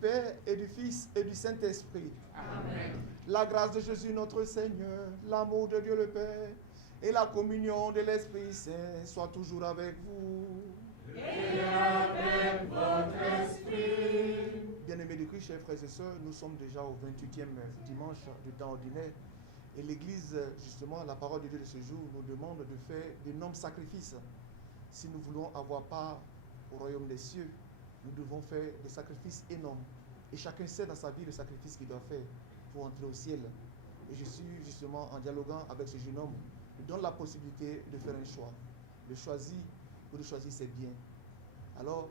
Père et du Fils et du Saint-Esprit. Amen. La grâce de Jésus notre Seigneur, l'amour de Dieu le Père et la communion de l'Esprit Saint soient toujours avec vous. Et avec votre esprit. Bien-aimés de Christ, chers frères et sœurs, nous sommes déjà au 28e dimanche du temps ordinaire. Et l'Église, justement, la parole de Dieu de ce jour nous demande de faire d'énormes sacrifices. Si nous voulons avoir part au royaume des cieux, nous devons faire des sacrifices énormes. Et chacun sait dans sa vie le sacrifice qu'il doit faire pour entrer au ciel. Et je suis justement en dialoguant avec ce jeune homme, il donne la possibilité de faire un choix, de choisir ou de choisir ses biens. Alors,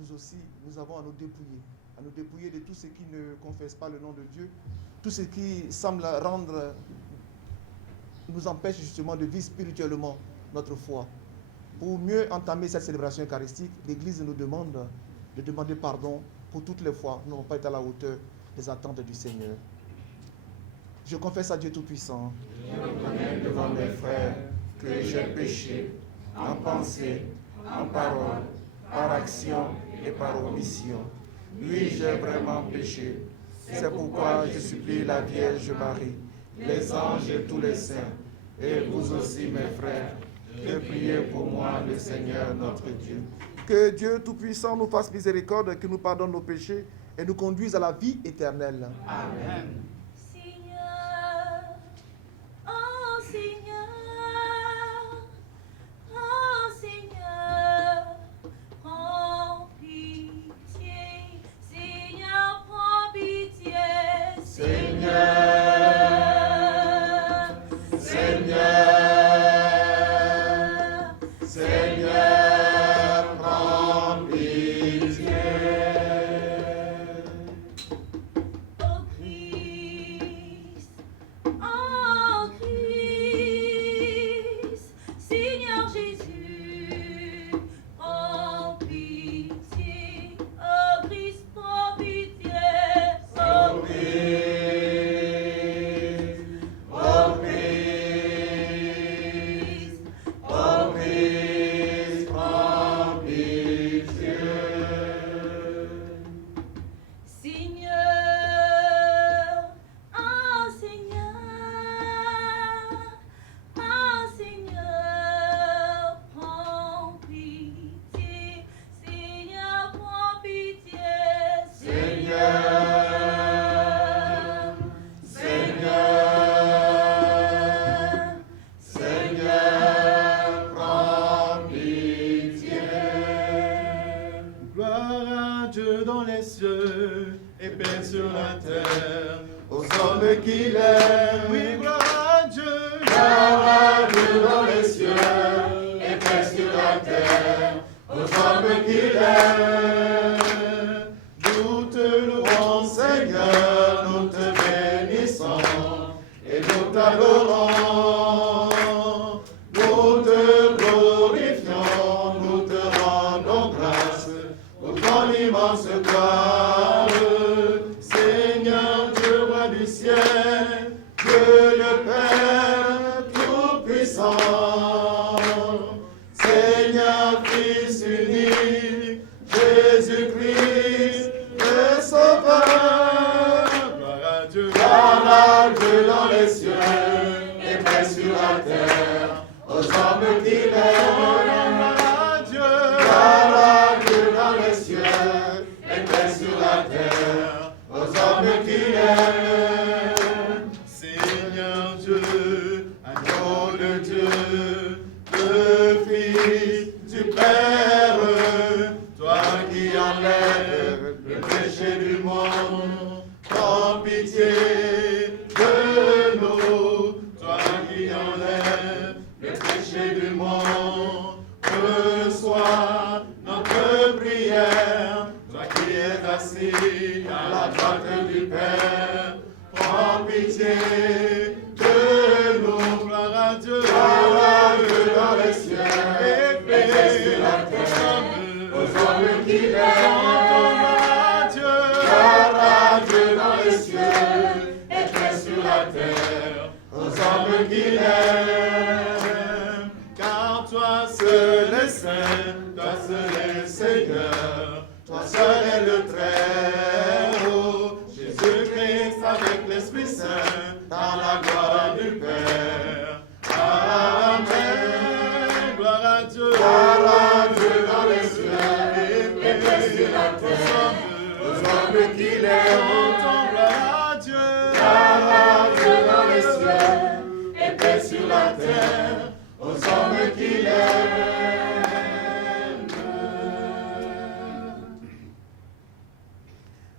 nous aussi, nous avons à nous dépouiller de tout ce qui ne confesse pas le nom de Dieu, tout ce qui semble nous empêche justement de vivre spirituellement notre foi. Pour mieux entamer cette célébration eucharistique, l'Église nous demande de demander pardon pour toutes les fois où nous n'avons pas été à la hauteur des attentes du Seigneur. Je confesse à Dieu Tout-Puissant, Je reconnais devant mes frères que j'ai péché en pensée, en parole, par action et par omission. Oui, j'ai vraiment péché. C'est pourquoi je supplie la Vierge Marie, les anges et tous les saints, et vous aussi mes frères, de prier pour moi le Seigneur notre Dieu. que Dieu Tout-Puissant nous fasse miséricorde, qu'il nous pardonne nos péchés et nous conduise à la vie éternelle. Amen. Seigneur, oh Seigneur, oh Seigneur, prends pitié, Seigneur, prends pitié, Seigneur, Seigneur, Seigneur, prends pitié. oh Christ, Seigneur Jésus, prends pitié, oh Christ, prends pitié, oh Oh Christ, oh Christ, prends pitié. Seigneur, oh Seigneur, prends pitié, Seigneur, prends pitié, Seigneur, Seigneur, prends pitié. Gloire à Dieu dans les cieux et paix sur la terre, aux hommes qu'il aime. Oui, gloire à Dieu. Gloire à Dieu dans les cieux et paix sur la terre, aux hommes qu'il aime. Nous te louons, Seigneur, nous te bénissons et nous t'adorons. Nous te glorifions, nous te rendons grâce pour ton immense gloire. Seigneur Dieu, roi du ciel, Dieu le Père Tout-Puissant. Seigneur, Fils unique, Jésus-Christ, le Sauveur. Gloire à Dieu. Gloire à Dieu dans les cieux et paix sur la terre, aux hommes qu'il aime. Gloire à Dieu. Gloire à Dieu dans les cieux et paix sur la terre, aux hommes qu'il aime. Seigneur Dieu, agneau de Dieu, le Fils du Père, toi qui enlèves le péché du monde, prends pitié de nous, toi qui enlèves le péché du monde, reçois notre prière, toi qui es assis à la droite du Père, prends pitié de nous, gloire à Dieu, dans les cieux et paix sur la terre, aux hommes qu'il aime. gloire à Dieu, Gloire à Dieu dans les cieux et paix sur la terre, aux hommes qu'il aime. car toi seul est saint, toi seul est Seigneur, Toi seul est le Très-Haut, Jésus-Christ avec l'Esprit Saint, dans la gloire du Père. Amen. Gloire à Dieu. Gloire à Dieu dans les cieux et paix sur la terre aux hommes qu'il aime. Gloire à Dieu. Gloire à Dieu dans les cieux et paix sur la terre aux hommes qu'il aime.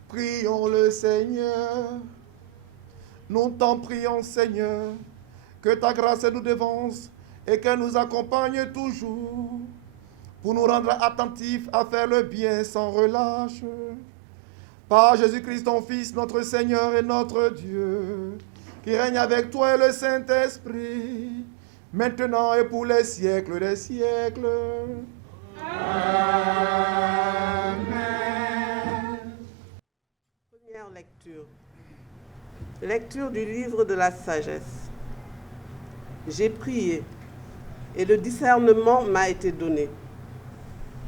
Prions le Seigneur. Nous t'en prions, Seigneur, que ta grâce nous devance et qu'elle nous accompagne toujours pour nous rendre attentifs à faire le bien sans relâche. Par Jésus-Christ, ton Fils, notre Seigneur et notre Dieu, qui règne avec toi et le Saint-Esprit, maintenant et pour les siècles des siècles. Amen. Première lecture. Lecture du livre de la sagesse. J'ai prié et le discernement m'a été donné.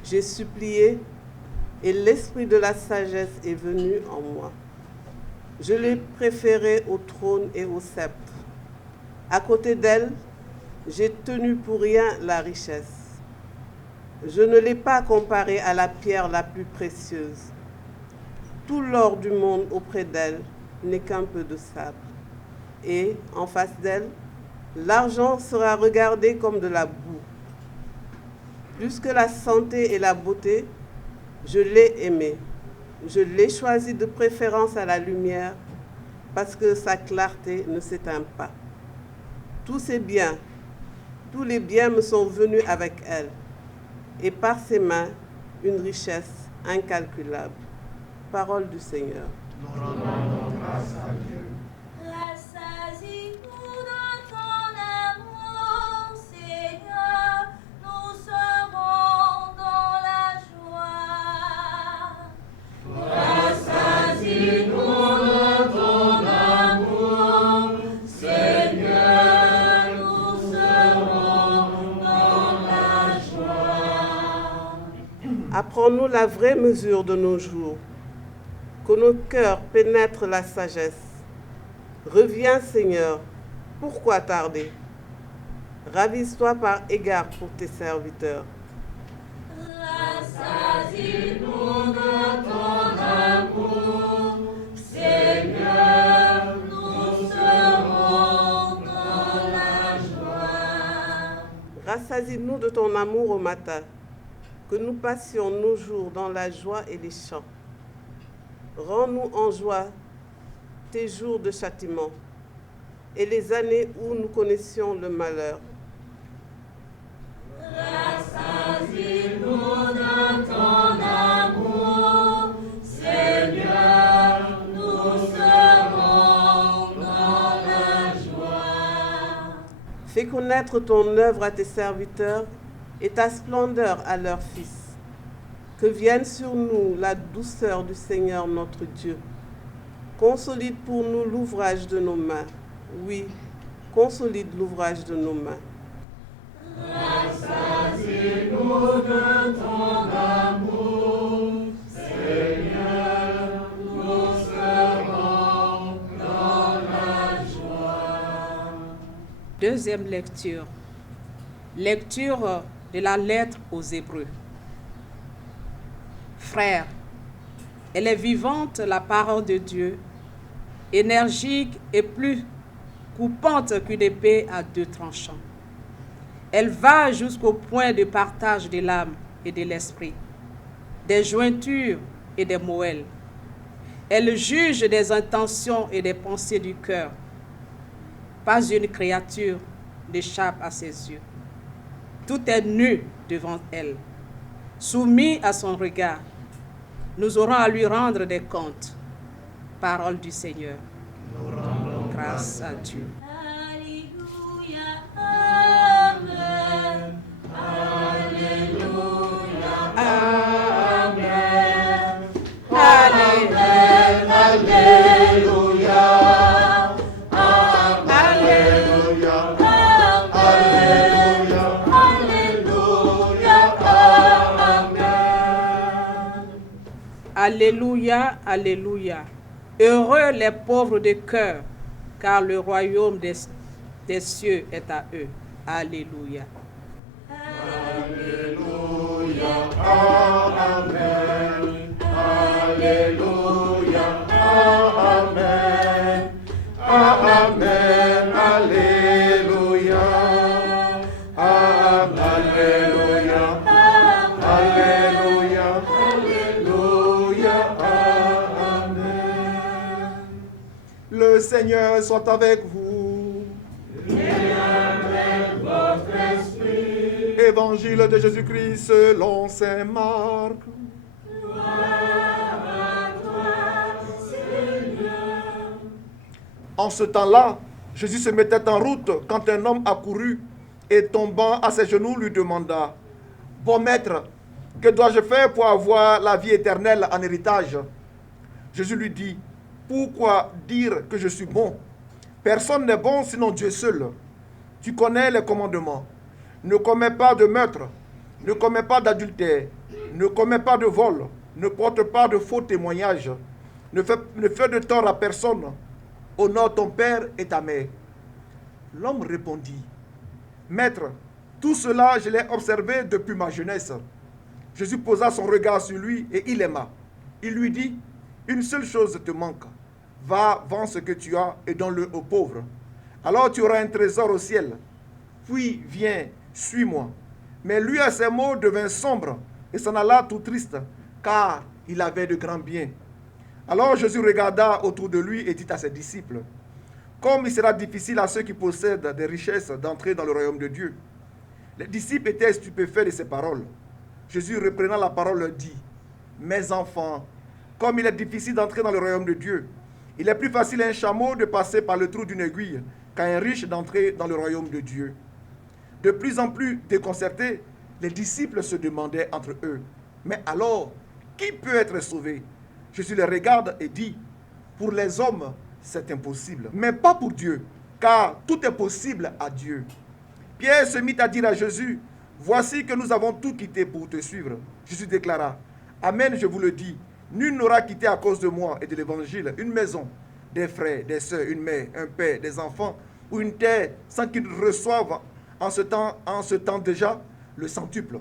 J'ai supplié et l'esprit de la sagesse est venu en moi. Je l'ai préféré au trône et au sceptre. À côté d'elle, j'ai tenu pour rien la richesse. Je ne l'ai pas comparée à la pierre la plus précieuse. Tout l'or du monde auprès d'elle n'est qu'un peu de sable. Et en face d'elle, l'argent sera regardé comme de la boue. Plus que la santé et la beauté, je l'ai aimé. Je l'ai choisi de préférence à la lumière parce que sa clarté ne s'éteint pas. Tous ses biens, tous les biens me sont venus avec elle. Et par ses mains, une richesse incalculable. Parole du Seigneur. Nous rendons grâce à Dieu. Rassasie-nous dans ton amour, Seigneur, nous serons dans la joie. Rassasie-nous dans ton amour, Seigneur, nous serons dans la joie. Apprends-nous la vraie mesure de nos jours, que nos cœurs pénètrent la sagesse. Reviens, Seigneur, pourquoi tarder? Ravise-toi par égard pour tes serviteurs. Rassasie-nous de ton amour, Seigneur, nous serons dans la joie. Rassasie-nous de ton amour au matin, que nous passions nos jours dans la joie et les chants. Rends-nous en joie tes jours de châtiment et les années où nous connaissions le malheur. Rassasie-nous de ton amour, Seigneur, nous serons dans la joie. Fais connaître ton œuvre à tes serviteurs et ta splendeur à leurs fils. Que vienne sur nous la douceur du Seigneur notre Dieu. Consolide pour nous l'ouvrage de nos mains. Oui, consolide l'ouvrage de nos mains. Rassasie-nous de ton amour, Seigneur, nous serons dans la joie. Deuxième lecture. Lecture de la lettre aux Hébreux. Frères, elle est vivante la parole de Dieu, énergique et plus coupante qu'une épée à deux tranchants. Elle va jusqu'au point de partage de l'âme et de l'esprit, des jointures et des moelles. Elle juge des intentions et des pensées du cœur. Pas une créature n'échappe à ses yeux. Tout est nu devant elle, soumis à son regard. Nous aurons à lui rendre des comptes. Parole du Seigneur. Nous rendons Grâce à Dieu. Alléluia, Amen. Alléluia, Amen. Alléluia, Alléluia, Alléluia, Alléluia, Amen. Alléluia, Alléluia. Heureux les pauvres de cœur, car le royaume des cieux est à eux. Alléluia. Alléluia, Amen. Alléluia, Amen. Amen, Alléluia. Alléluia, Alléluia, Alléluia, Amen. Le Seigneur soit avec vous. Évangile de Jésus-Christ selon saint Marc. En ce temps-là, Jésus se mettait en route quand un homme accourut et tombant à ses genoux lui demanda: Bon maître, que dois-je faire pour avoir la vie éternelle en héritage? Jésus lui dit: Pourquoi dire que je suis bon? Personne n'est bon sinon Dieu seul. Tu connais les commandements. Ne commets pas de meurtre, ne commets pas d'adultère, ne commets pas de vol, ne porte pas de faux témoignages, ne fais de tort à personne, honore ton père et ta mère. L'homme répondit: Maître, tout cela je l'ai observé depuis ma jeunesse. Jésus posa son regard sur lui et il aima. Il lui dit: Une seule chose te manque. Va, vends ce que tu as et donne-le aux pauvres. Alors tu auras un trésor au ciel. Puis viens, suis-moi. Mais lui, à ces mots, devint sombre et s'en alla tout triste, car il avait de grands biens. Alors Jésus regarda autour de lui et dit à ses disciples: Comme il sera difficile à ceux qui possèdent des richesses d'entrer dans le royaume de Dieu. Les disciples étaient stupéfaits de ces paroles. Jésus, reprenant la parole, leur dit: Mes enfants, comme il est difficile d'entrer dans le royaume de Dieu, il est plus facile à un chameau de passer par le trou d'une aiguille qu'à un riche d'entrer dans le royaume de Dieu. De plus en plus déconcertés, les disciples se demandaient entre eux: Mais alors, qui peut être sauvé? Jésus les regarde et dit: Pour les hommes, c'est impossible, mais pas pour Dieu, car tout est possible à Dieu. Pierre se mit à dire à Jésus: Voici que nous avons tout quitté pour te suivre. Jésus déclara: Amen, je vous le dis, nul n'aura quitté à cause de moi et de l'évangile une maison, des frères, des sœurs, une mère, un père, des enfants ou une terre sans qu'il reçoive en ce temps déjà le centuple.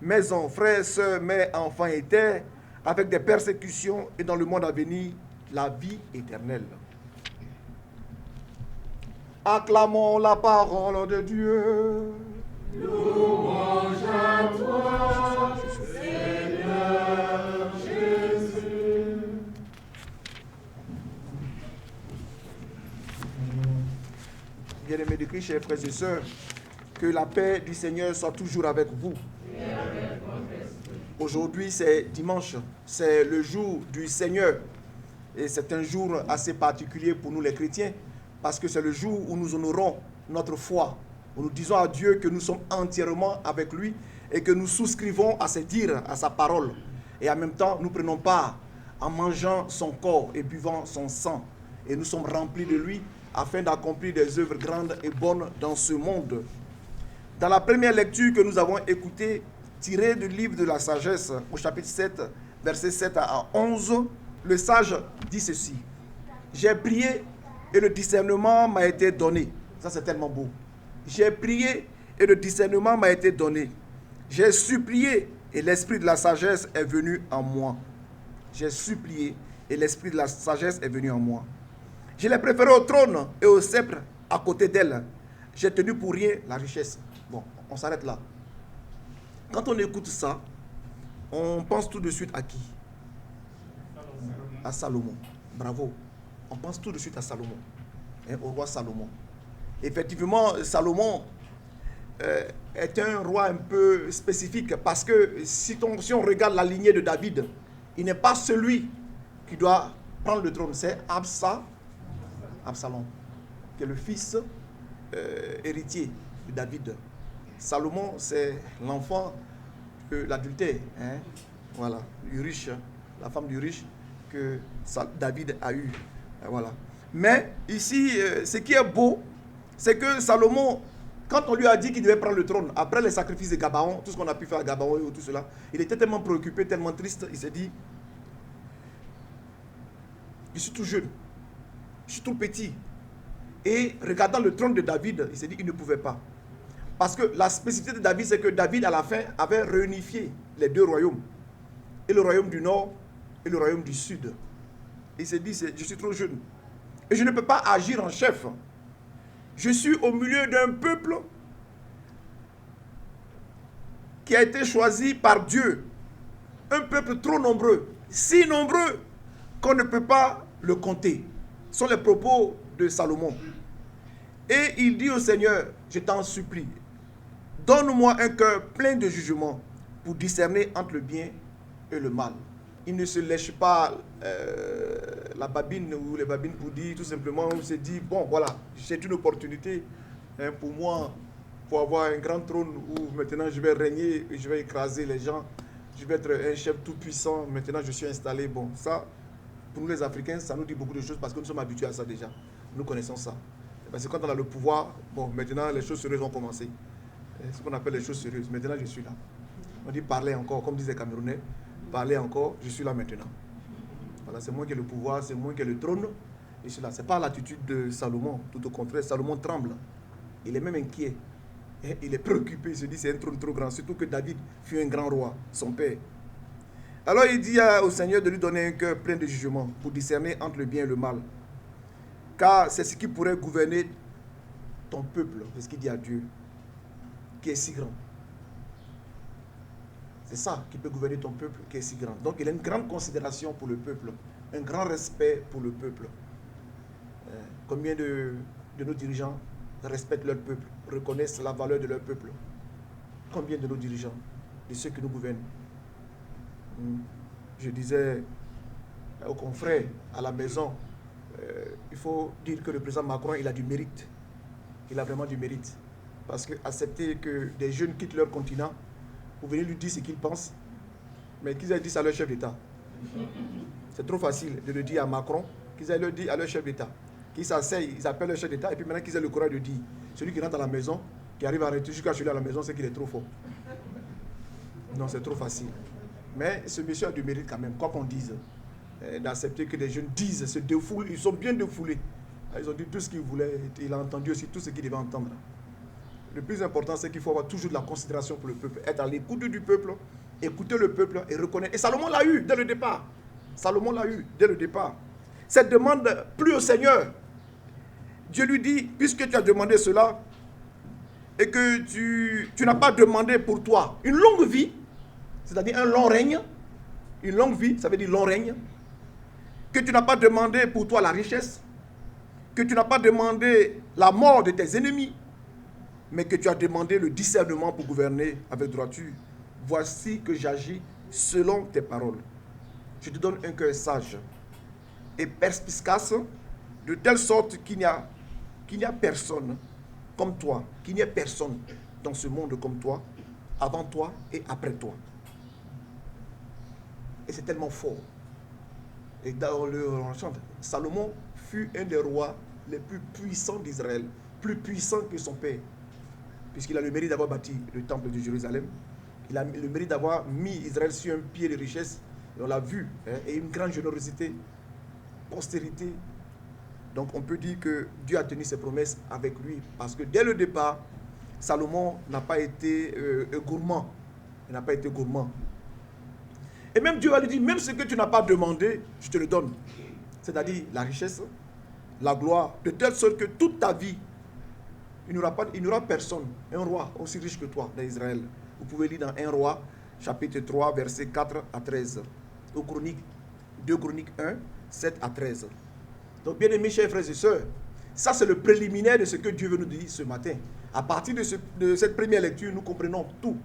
Maison, frères, sœurs, mères, enfants et terre, avec des persécutions et dans le monde à venir, la vie éternelle. Acclamons la parole de Dieu. Louange à toi, Seigneur Jésus. Bien-aimés de Christ, chers frères et sœurs, que la paix du Seigneur soit toujours avec vous. Aujourd'hui, c'est dimanche, c'est le jour du Seigneur. Et c'est un jour assez particulier pour nous les chrétiens, parce que c'est le jour où nous honorons notre foi, où nous disons à Dieu que nous sommes entièrement avec lui et que nous souscrivons à ses dires, à sa parole. Et en même temps, nous prenons part en mangeant son corps et buvant son sang. Et nous sommes remplis de lui afin d'accomplir des œuvres grandes et bonnes dans ce monde. Dans la première lecture que nous avons écoutée, tirée du livre de la sagesse, au chapitre 7, versets 7 à 11, le sage dit ceci: J'ai prié et le discernement m'a été donné. Ça, c'est tellement beau. J'ai prié et le discernement m'a été donné. J'ai supplié et l'esprit de la sagesse est venu en moi. J'ai supplié et l'esprit de la sagesse est venu en moi. Je l'ai préféré au trône et au sceptre à côté d'elle. J'ai tenu pour rien la richesse. Bon, on s'arrête là. Quand on écoute ça, on pense tout de suite à qui? À Salomon. Bravo. On pense tout de suite à Salomon, au roi Salomon. Effectivement, Salomon est un roi un peu spécifique parce que si on regarde la lignée de David, il n'est pas celui qui doit prendre le trône, c'est Absalom, qui est le fils héritier de David. Salomon, c'est l'enfant de l'adultère, hein? Voilà, du riche, la femme du riche que David a eu. Voilà. Mais ici, ce qui est beau, c'est que Salomon, quand on lui a dit qu'il devait prendre le trône, après les sacrifices de Gabaon, tout ce qu'on a pu faire à Gabaon et tout cela, il était tellement préoccupé, tellement triste, il s'est dit, je suis tout jeune, je suis tout petit. Et regardant le trône de David, il s'est dit qu'il ne pouvait pas. Parce que la spécificité de David, c'est que David, à la fin, avait réunifié les deux royaumes. Et le royaume du nord et le royaume du sud. Il s'est dit, je suis trop jeune. Et je ne peux pas agir en chef. Je suis au milieu d'un peuple qui a été choisi par Dieu. Un peuple trop nombreux. Si nombreux qu'on ne peut pas le compter. Ce sont les propos de Salomon. Et il dit au Seigneur, je t'en supplie, donne-moi un cœur plein de jugement pour discerner entre le bien et le mal. Il ne se lèche pas la babine ou les babines pour dire tout simplement, il se dit, bon voilà, c'est une opportunité pour moi, pour avoir un grand trône où maintenant je vais régner, je vais écraser les gens, je vais être un chef tout puissant, maintenant je suis installé. Bon, ça, pour nous les Africains, ça nous dit beaucoup de choses parce que nous sommes habitués à ça déjà. Nous connaissons ça. Parce que quand on a le pouvoir, bon, maintenant les choses sérieuses vont commencer. C'est ce qu'on appelle les choses sérieuses. Maintenant, je suis là. On dit parler encore, comme disait Camerounais, parler encore, je suis là maintenant. Voilà, c'est moi qui ai le pouvoir, c'est moi qui ai le trône. Je suis là. Ce n'est pas l'attitude de Salomon. Tout au contraire, Salomon tremble. Il est même inquiet. Il est préoccupé. Il se dit c'est un trône trop grand. Surtout que David fut un grand roi, son père. Alors il dit au Seigneur de lui donner un cœur plein de jugement pour discerner entre le bien et le mal. Car c'est ce qui pourrait gouverner ton peuple. C'est ce qu'il dit à Dieu, qui est si grand. C'est ça qui peut gouverner ton peuple, qui est si grand. Donc il a une grande considération pour le peuple, un grand respect pour le peuple. Combien de nos dirigeants respectent leur peuple, reconnaissent la valeur de leur peuple? Combien de nos dirigeants, de ceux qui nous gouvernent? Je disais aux confrères à la maison, il faut dire que le président Macron, il a du mérite. Il a vraiment du mérite. Parce que accepter que des jeunes quittent leur continent, vous venez lui dire ce qu'ils pensent, mais qu'ils aient dit ça à leur chef d'État. C'est trop facile de le dire à Macron, qu'ils aient le dit à leur chef d'État. Qu'ils s'asseyent, ils appellent leur chef d'État, et puis maintenant qu'ils aient le courage de dire, celui qui rentre à la maison, qui arrive à arrêter jusqu'à celui à la maison, c'est qu'il est trop fort. Non, c'est trop facile. Mais ce monsieur a du mérite quand même, quoi qu'on dise, d'accepter que les jeunes disent, se défoulent, ils sont bien défoulés. Ils ont dit tout ce qu'ils voulaient, il a entendu aussi tout ce qu'il devait entendre. Le plus important, c'est qu'il faut avoir toujours de la considération pour le peuple, être à l'écoute du peuple, écouter le peuple et reconnaître. Et Salomon l'a eu dès le départ. Salomon l'a eu dès le départ. Cette demande plut au Seigneur. Dieu lui dit, puisque tu as demandé cela, et que tu n'as pas demandé pour toi une longue vie, c'est-à-dire un long règne, une longue vie, ça veut dire long règne, que tu n'as pas demandé pour toi la richesse, que tu n'as pas demandé la mort de tes ennemis, mais que tu as demandé le discernement pour gouverner avec droiture. Voici que j'agis selon tes paroles. Je te donne un cœur sage et perspicace, de telle sorte qu'il n'y a personne comme toi, qu'il n'y ait personne dans ce monde comme toi, avant toi et après toi. Et c'est tellement fort. Et dans le chant, Salomon fut un des rois les plus puissants d'Israël, plus puissant que son père, puisqu'il a le mérite d'avoir bâti le temple de Jérusalem. Il a le mérite d'avoir mis Israël sur un pied de richesse, et on l'a vu, et une grande générosité, postérité. Donc on peut dire que Dieu a tenu ses promesses avec lui, parce que dès le départ, Salomon n'a pas été gourmand. Il n'a pas été gourmand. Et même Dieu va lui dire, même ce que tu n'as pas demandé, je te le donne. C'est-à-dire la richesse, la gloire, de telle sorte que toute ta vie, il n'y aura personne, un roi aussi riche que toi dans Israël. Vous pouvez lire dans 1 Roi, chapitre 3, versets 4 à 13. Aux Chroniques, 2 Chroniques 1, 7 à 13. Donc, bien aimés chers frères et sœurs, ça c'est le préliminaire de ce que Dieu veut nous dire ce matin. À partir de cette première lecture, nous comprenons tout.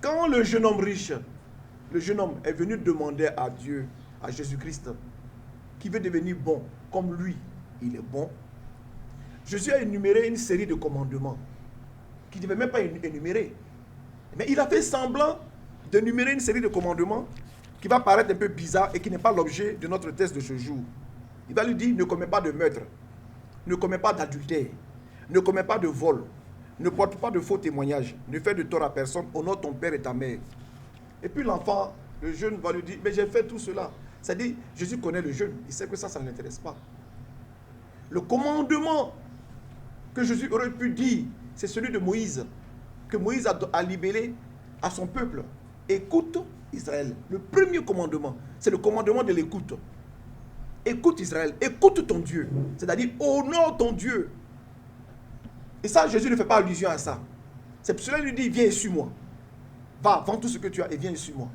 Quand le jeune homme riche, le jeune homme est venu demander à Dieu, à Jésus-Christ, qui veut devenir bon, comme lui, il est bon. Jésus a énuméré une série de commandements qu'il ne devait même pas énumérer. Mais il a fait semblant d'énumérer une série de commandements qui va paraître un peu bizarre et qui n'est pas l'objet de notre texte de ce jour. Il va lui dire, ne commets pas de meurtre, ne commets pas d'adultère, ne commets pas de vol, ne porte pas de faux témoignages, ne fais de tort à personne, honore ton père et ta mère. Et puis l'enfant, le jeune va lui dire, mais j'ai fait tout cela. C'est-à-dire, Jésus connaît le jeûne. Il sait que ça ne l'intéresse pas. Le commandement que Jésus aurait pu dire, c'est celui de Moïse, que Moïse a libéré à son peuple. Écoute Israël. Le premier commandement, c'est le commandement de l'écoute. Écoute Israël, écoute ton Dieu. C'est-à-dire, honore ton Dieu. Et ça, Jésus ne fait pas allusion à ça. C'est pour cela qu'il lui dit, viens et suis-moi. Va, vends tout ce que tu as et viens et suis-moi.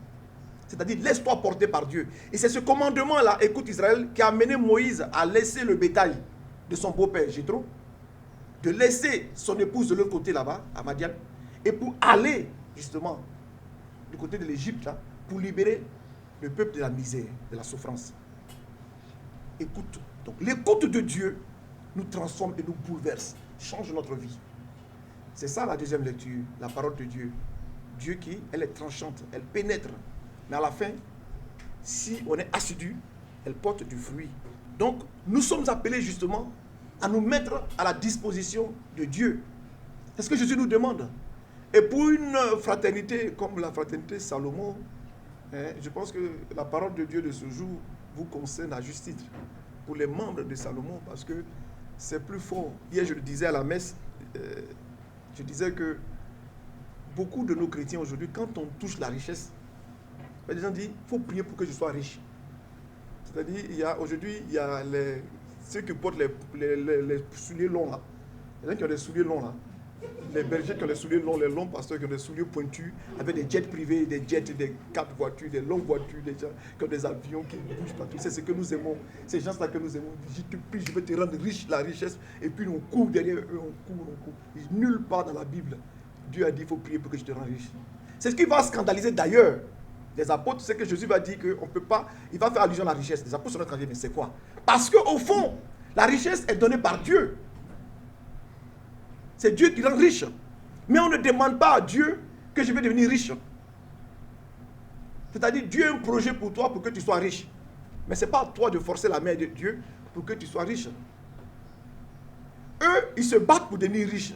C'est-à-dire, laisse-toi porter par Dieu. Et c'est ce commandement-là, écoute Israël, qui a amené Moïse à laisser le bétail de son beau-père Jéthro, de laisser son épouse de l'autre côté là-bas, à Madian, et pour aller, justement, du côté de l'Égypte, là, pour libérer le peuple de la misère, de la souffrance. Écoute. Donc, l'écoute de Dieu nous transforme et nous bouleverse, change notre vie. C'est ça la deuxième lecture, la parole de Dieu. Dieu qui, elle est tranchante, elle pénètre. Mais à la fin, si on est assidu, elle porte du fruit. Donc, nous sommes appelés justement à nous mettre à la disposition de Dieu. C'est ce que Jésus nous demande. Et pour une fraternité comme la fraternité Salomon, je pense que la parole de Dieu de ce jour vous concerne à juste titre. Pour les membres de Salomon, parce que c'est plus fort. Hier, je le disais à la messe, je disais que beaucoup de nos chrétiens aujourd'hui, quand on touche la richesse, les gens disent, il faut prier pour que je sois riche. C'est-à-dire, aujourd'hui, il y a ceux qui portent les souliers longs là. Il y en a qui ont des souliers longs là. Les bergers qui ont des souliers longs, les longs pasteurs qui ont des souliers pointus, avec des jets privés, des 4 voitures, des longues voitures, des gens qui ont des avions qui bougent partout. C'est ce que nous aimons. Ces gens-là que nous aimons. Je te prie, je vais te rendre riche, la richesse. Et puis on court derrière eux, on court. Nulle part dans la Bible, Dieu a dit, il faut prier pour que je te rende riche. C'est ce qui va scandaliser d'ailleurs les apôtres, c'est que Jésus va dire qu'on ne peut pas, il va faire allusion à la richesse. Les apôtres sont en train de dire, mais c'est quoi? Parce qu'au fond, la richesse est donnée par Dieu. C'est Dieu qui rend riche. Mais on ne demande pas à Dieu que je vais devenir riche. C'est-à-dire, Dieu a un projet pour toi pour que tu sois riche. Mais ce n'est pas à toi de forcer la main de Dieu pour que tu sois riche. Eux, ils se battent pour devenir riches.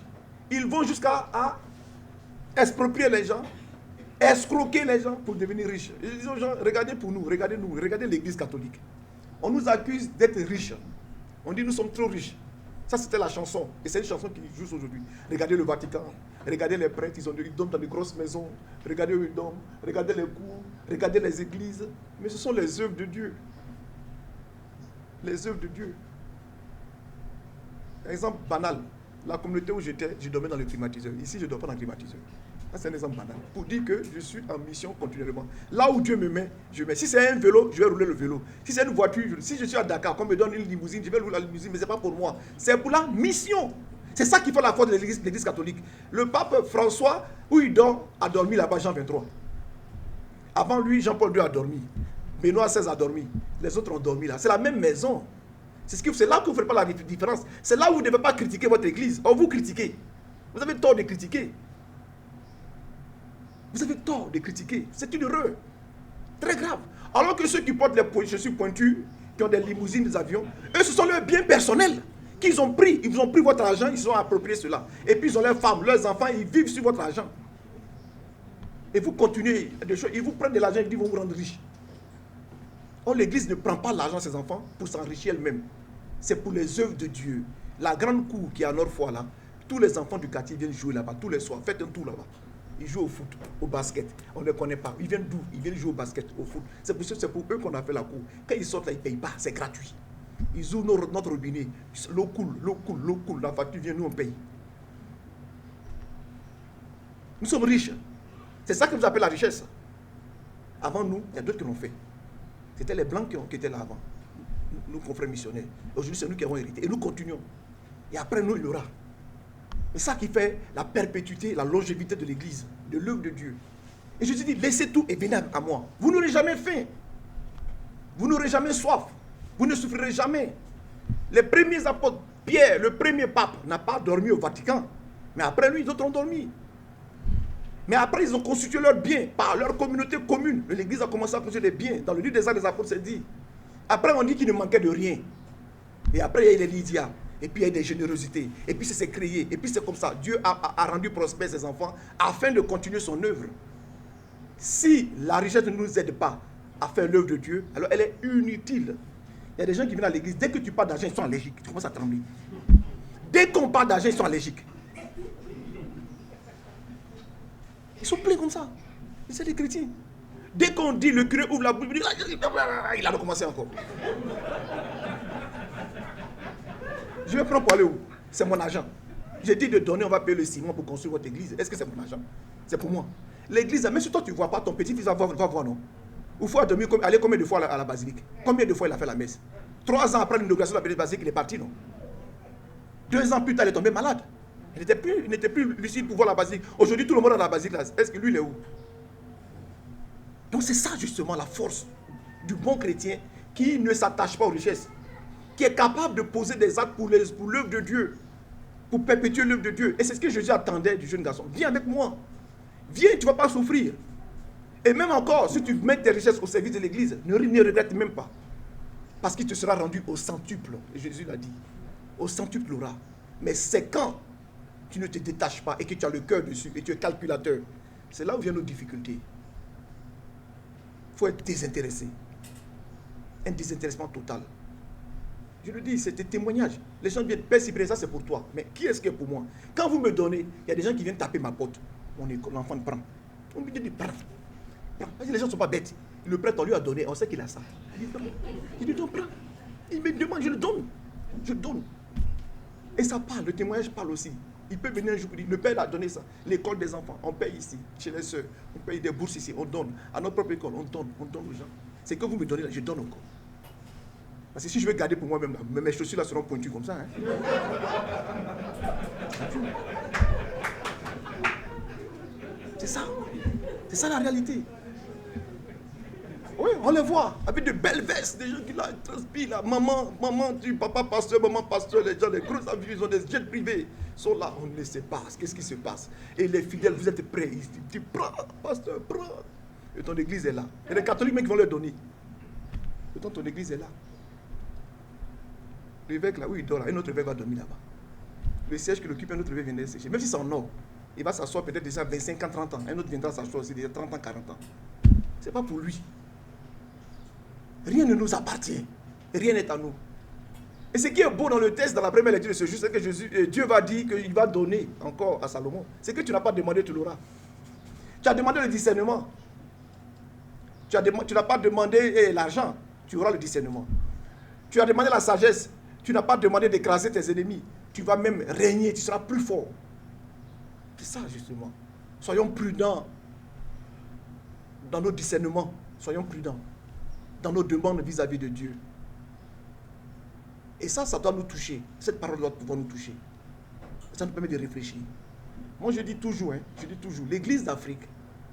Ils vont jusqu'à exproprier les gens, escroquer les gens pour devenir riches. Ils disent aux gens, regardez pour nous, regardez l'église catholique. On nous accuse d'être riches. On dit nous sommes trop riches. Ça c'était la chanson. Et c'est une chanson qui joue aujourd'hui. Regardez le Vatican, regardez les prêtres, ils dorment dans de grosses maisons. Regardez où ils dorment, regardez les cours, regardez les églises. Mais ce sont les œuvres de Dieu. Les œuvres de Dieu. Exemple banal. La communauté où j'étais, je dormais dans le climatiseur. Ici, je ne dors pas dans le climatiseur. C'est un exemple banal. Pour dire que je suis en mission continuellement. Là où Dieu me met, je mets. Si c'est un vélo, je vais rouler le vélo. Si c'est une voiture, si je suis à Dakar, qu'on me donne une limousine, je vais rouler la limousine, mais ce n'est pas pour moi. C'est pour la mission. C'est ça qui fait la force de l'Église catholique. Le pape François, où il dort, a dormi là-bas, Jean 23. Avant lui, Jean-Paul II a dormi. Benoît XVI a dormi. Les autres ont dormi là. C'est la même maison. C'est là que vous ne faites pas la différence. C'est là où vous ne devez pas critiquer votre église. Or, vous critiquez. Vous avez tort de critiquer. Vous avez tort de critiquer. C'est une erreur. Très grave. Alors que ceux qui portent les chaussures pointues, qui ont des limousines, des avions, eux, ce sont leurs biens personnels qu'ils ont pris. Ils ont pris votre argent, ils ont approprié cela. Et puis, ils ont leurs femmes, leurs enfants, ils vivent sur votre argent. Et vous continuez des choses. Ils vous prennent de l'argent et ils vont vous rendre riche. Or, l'église ne prend pas l'argent de ses enfants pour s'enrichir elle-même. C'est pour les œuvres de Dieu. La grande cour qui est à Nord-Foire là, tous les enfants du quartier viennent jouer là-bas, tous les soirs. Faites un tour là-bas. Ils jouent au foot, au basket. On ne les connaît pas. Ils viennent d'où? Ils viennent jouer au basket, au foot. C'est pour eux qu'on a fait la cour. Quand ils sortent là, ils ne payent pas. C'est gratuit. Ils ouvrent notre robinet. L'eau coule. La facture vient, nous on paye. Nous sommes riches. C'est ça que vous appelez la richesse. Avant nous, il y a d'autres qui l'ont fait. C'était les Blancs qui étaient là avant. Nous, confrères missionnaires. Aujourd'hui, c'est nous qui avons hérité. Et nous continuons. Et après nous, il y aura. C'est ça qui fait la perpétuité, la longévité de l'Église, de l'œuvre de Dieu. Et Jésus dit, laissez tout et venez à moi. Vous n'aurez jamais faim. Vous n'aurez jamais soif. Vous ne souffrirez jamais. Les premiers apôtres, Pierre, le premier pape, n'a pas dormi au Vatican. Mais après lui, d'autres ont dormi. Mais après, ils ont constitué leurs biens par leur communauté commune. L'Église a commencé à constituer des biens. Dans le livre des Actes des Apôtres, c'est dit. Après, on dit qu'il ne manquait de rien. Et après, il y a eu les Lydia. Et puis, il y a eu des générosités. Et puis, c'est créé. Et puis, c'est comme ça. Dieu a rendu prospères ses enfants afin de continuer son œuvre. Si la richesse ne nous aide pas, à faire l'œuvre de Dieu, alors elle est inutile. Il y a des gens qui viennent à l'église, dès que tu parles d'argent, ils sont allergiques. Tu commences à trembler. Dès qu'on parle d'argent, ils sont allergiques. Ils sont pleins comme ça. C'est des chrétiens. Dès qu'on dit le curé ouvre la bouche, il a recommencé encore. Je vais prendre pour aller où? C'est mon argent. J'ai dit de donner, on va payer le ciment pour construire votre église. Est-ce que c'est mon argent? C'est pour moi. L'église, même si toi tu ne vois pas, ton petit-fils va voir, non? Il faut aller combien de fois à la basilique? Combien de fois il a fait la messe? 3 ans après l'inauguration de la basilique, il est parti, non? 2 ans plus tard, il est tombé malade. Il n'était plus lucide pour voir la basilique. Aujourd'hui, tout le monde est dans la basilique. Est-ce que lui, il est où? Donc c'est ça justement la force du bon chrétien qui ne s'attache pas aux richesses, qui est capable de poser des actes pour l'œuvre de Dieu, pour perpétuer l'œuvre de Dieu. Et c'est ce que Jésus attendait du jeune garçon. Viens avec moi. Viens, tu ne vas pas souffrir. Et même encore, si tu mets tes richesses au service de l'église, ne regrette même pas. Parce qu'il te sera rendu au centuple. Et Jésus l'a dit. Au centuple aura. Mais c'est quand tu ne te détaches pas et que tu as le cœur dessus et tu es calculateur. C'est là où viennent nos difficultés. Il faut être désintéressé. Un désintéressement total. Je le dis, c'est des témoignages. Les gens viennent, Père Cyprien, ça c'est pour toi. Mais qui est-ce qui est pour moi? Quand vous me donnez, il y a des gens qui viennent taper ma porte. L'enfant prend. On me dit, prends. Les gens ne sont pas bêtes. Il le prête, on lui a donné, on sait qu'il a ça. Il dit, prends. Il me demande, je le donne. Je donne. Et ça parle, le témoignage parle aussi. Il peut venir un jour et dire, le père a donné ça. L'école des enfants, on paye ici, chez les soeurs, on paye des bourses ici, on donne. À notre propre école, on donne aux gens. C'est que vous me donnez là, je donne encore. Parce que si je vais garder pour moi-même, mes chaussures là seront pointues comme ça. Hein. C'est ça. C'est ça la réalité. Oui, on les voit avec de belles vestes, des gens qui là, transpirent là. Maman, papa pasteur, maman pasteur, les gens, les grosses avions, ils ont des jets privés. Ils sont là, on ne sait pas. Qu'est-ce qui se passe? Et les fidèles, vous êtes prêts? Ils disent, prends, pasteur, prends. Et ton église est là. Et les catholiques, mais qui vont leur donner. Et ton église est là. L'évêque là, où il dort là, un autre évêque va dormir là-bas. Le siège qu'il occupe, un autre évêque viendra sécher. Même si c'est en or, il va s'asseoir peut-être déjà 25 ans, 30 ans. Un autre viendra s'asseoir aussi déjà 30 ans, 40 ans. C'est pas pour lui. Rien ne nous appartient. Rien n'est à nous. Et ce qui est beau dans le texte, dans la première lecture de ce jour, c'est que Dieu va dire qu'il va donner encore à Salomon. C'est que tu n'as pas demandé, tu l'auras. Tu as demandé le discernement. Tu n'as pas demandé l'argent, tu auras le discernement. Tu as demandé la sagesse. Tu n'as pas demandé d'écraser tes ennemis. Tu vas même régner, tu seras plus fort. C'est ça justement. Soyons prudents dans nos discernements. Soyons prudents dans nos demandes vis-à-vis de Dieu. Et ça doit nous toucher. Cette parole doit pouvoir nous toucher. Ça nous permet de réfléchir. Moi je dis toujours, l'église d'Afrique,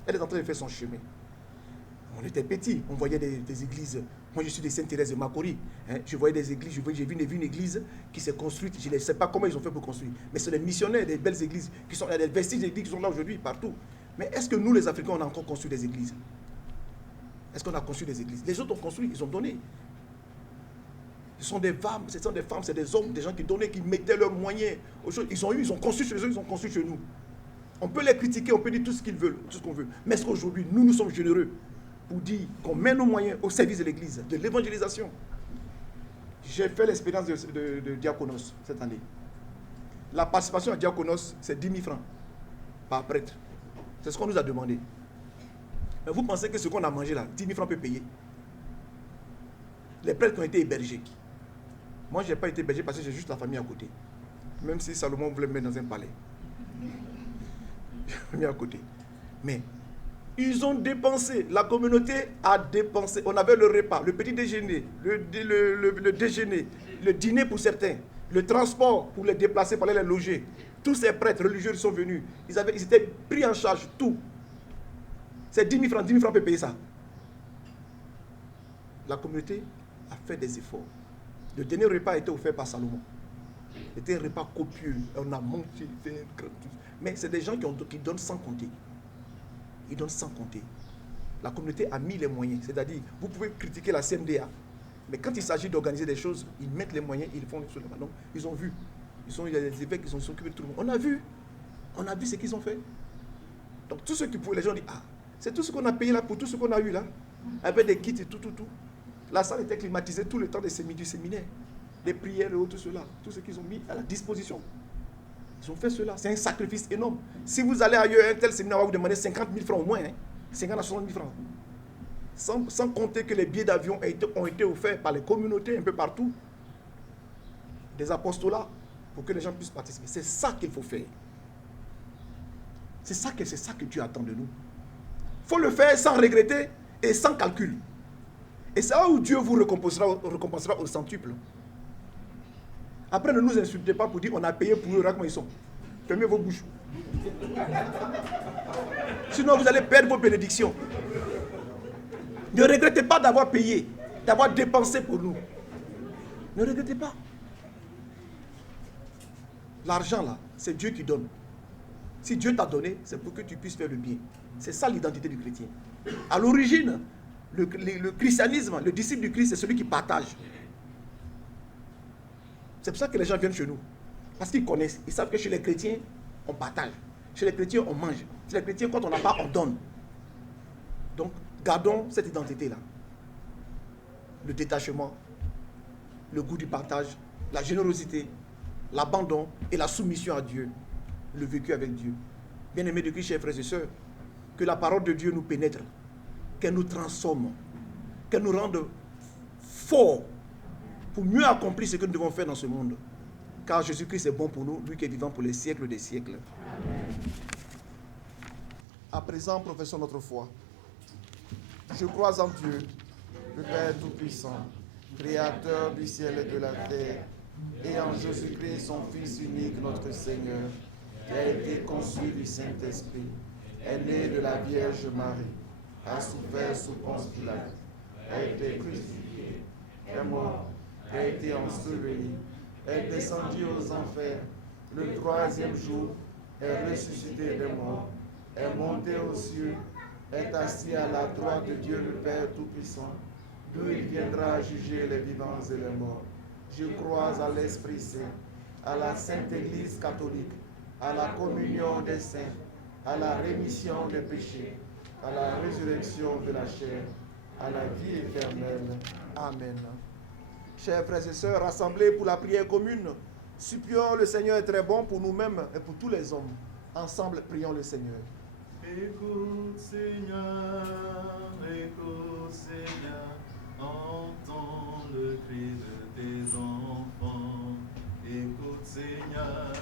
elle est en train de faire son chemin. On était petits, on voyait des églises. Moi je suis de Sainte-Thérèse de Makori. Je voyais des églises, j'ai vu une église qui s'est construite. Je ne sais pas comment ils ont fait pour construire. Mais c'est des missionnaires, des belles églises. Il y a des vestiges d'églises qui sont là aujourd'hui, partout. Mais est-ce que nous les Africains, on a encore construit des églises? Est-ce qu'on a construit des églises? Les autres ont construit, ils ont donné. Ce sont des femmes, c'est des hommes, des gens qui donnaient, qui mettaient leurs moyens aux choses. Ils ont construit chez eux, ils ont construit chez nous. On peut les critiquer, on peut dire tout ce qu'ils veulent, tout ce qu'on veut. Mais est-ce qu'aujourd'hui, nous sommes généreux pour dire qu'on met nos moyens au service de l'église, de l'évangélisation? J'ai fait l'expérience de Diaconos cette année. La participation à Diaconos, c'est 10 000 francs par prêtre. C'est ce qu'on nous a demandé. Mais vous pensez que ce qu'on a mangé là, 10 000 francs peut payer? Les prêtres qui ont été hébergés. Moi, je n'ai pas été hébergé parce que j'ai juste la famille à côté. Même si Salomon voulait me mettre dans un palais. J'ai mis à côté. Mais ils ont dépensé. La communauté a dépensé. On avait le repas, le petit déjeuner, le déjeuner, le dîner pour certains, le transport pour les déplacer, pour aller les loger. Tous ces prêtres religieux sont venus. Ils étaient pris en charge, tout. C'est 10 000 francs. 10 000 francs peut payer ça. La communauté a fait des efforts. Le dernier repas a été offert par Salomon. C'était un repas copieux. On a mangé, mais c'est des gens qui donnent sans compter. Ils donnent sans compter. La communauté a mis les moyens. C'est-à-dire, vous pouvez critiquer la CMDA, mais quand il s'agit d'organiser des choses, ils mettent les moyens, ils font les choses là-bas. Donc, ils ont vu. Il y a des évêques qui sont occupés de tout le monde. On a vu ce qu'ils ont fait. Donc, tout ce qui pouvaient, les gens disent, c'est tout ce qu'on a payé là pour tout ce qu'on a eu là. avec des kits et tout. La salle était climatisée tout le temps du séminaire. Des prières et tout cela. Tout ce qu'ils ont mis à la disposition. Ils ont fait cela. C'est un sacrifice énorme. Si vous allez ailleurs, un tel séminaire va vous demander 50 000 francs au moins. 50 à 60 000 francs. Sans compter que les billets d'avion ont été offerts par les communautés un peu partout. Des apostolats pour que les gens puissent participer. C'est ça qu'il faut faire. C'est ça que Dieu attend de nous. Il faut le faire sans regretter et sans calcul. Et c'est là où Dieu vous récompensera au centuple. Après, ne nous insultez pas pour dire on a payé pour eux, regarde comment ils sont. Fermez vos bouches. Sinon, vous allez perdre vos bénédictions. Ne regrettez pas d'avoir payé, d'avoir dépensé pour nous. Ne regrettez pas. L'argent, là, c'est Dieu qui donne. Si Dieu t'a donné, c'est pour que tu puisses faire le bien. C'est ça l'identité du chrétien. À l'origine, le christianisme, le disciple du Christ, c'est celui qui partage. C'est pour ça que les gens viennent chez nous. Parce qu'ils connaissent. Ils savent que chez les chrétiens, on partage. Chez les chrétiens, on mange. Chez les chrétiens, quand on n'a pas, on donne. Donc, gardons cette identité-là. Le détachement, le goût du partage, la générosité, l'abandon et la soumission à Dieu. Le vécu avec Dieu. Bien-aimés de Christ, chers frères et sœurs, que la parole de Dieu nous pénètre, qu'elle nous transforme, qu'elle nous rende forts pour mieux accomplir ce que nous devons faire dans ce monde. Car Jésus-Christ est bon pour nous, lui qui est vivant pour les siècles des siècles. À présent, professons notre foi. Je crois en Dieu, le Père Tout-Puissant, Créateur du ciel et de la terre, et en Jésus-Christ, son Fils unique, notre Seigneur, qui a été conçu du Saint-Esprit, est né de la Vierge Marie, a souffert sous Ponce Pilate, a été crucifié, est mort, a été enseveli, est descendu aux enfers, le troisième jour est ressuscité des morts, est monté aux cieux, est assis à la droite de Dieu le Père Tout-Puissant, d'où il viendra juger les vivants et les morts. Je crois à l'Esprit Saint, à la Sainte Église catholique, à la communion des saints, à la rémission des péchés, à la résurrection de la chair, à la vie éternelle. Amen. Chers frères et sœurs, rassemblés pour la prière commune, supplions le Seigneur est très bon pour nous-mêmes et pour tous les hommes. Ensemble, prions le Seigneur. Écoute Seigneur, entends le cri de tes enfants. Écoute Seigneur,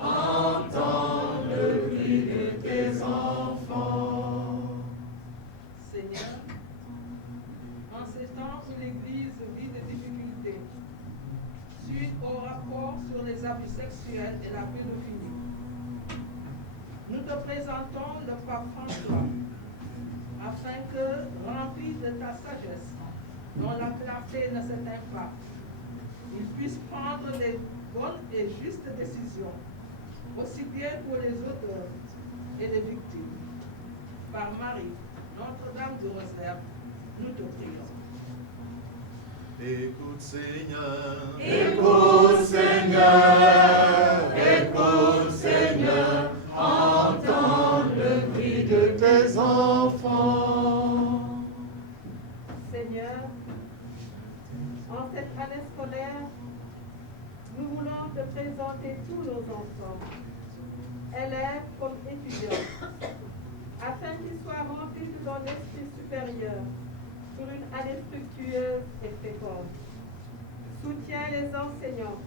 entends le cri de tes enfants. Seigneur, en ces temps où l'Église vit des difficultés, suite au rapport sur les abus sexuels et la pédophilie, nous te présentons le pape François, afin que, rempli de ta sagesse, dont la clarté ne s'éteint pas, il puisse prendre les bonnes et justes décisions, aussi bien pour les auteurs et les victimes. Par Marie, Notre-Dame du Rosaire, nous te prions. Écoute Seigneur, entends le cri de tes enfants. Seigneur, en cette année scolaire, nous voulons te présenter tous nos enfants, élèves comme étudiants, afin qu'ils soient remplis de ton esprit supérieur pour une année fructueuse et féconde. Soutiens les enseignants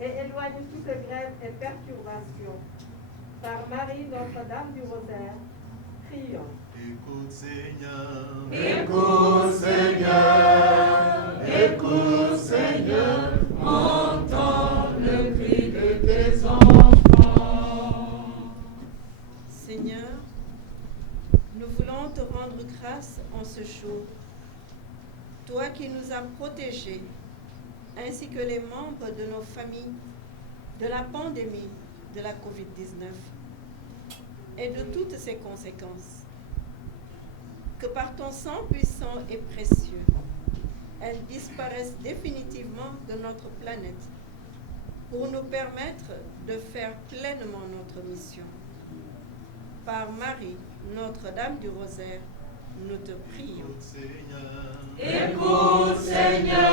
et éloigne toute grève et perturbation. Par Marie, Notre-Dame du Rosaire, prions. Écoute Seigneur, entends le cri de tes enfants. Seigneur, nous voulons te rendre grâce en ce jour. Toi qui nous as protégés, ainsi que les membres de nos familles, de la pandémie de la COVID-19 et de toutes ses conséquences. Que par ton sang puissant et précieux, elles disparaissent définitivement de notre planète pour nous permettre de faire pleinement notre mission. par Marie, Notre-Dame du Rosaire, nous te prions. Écoute Seigneur,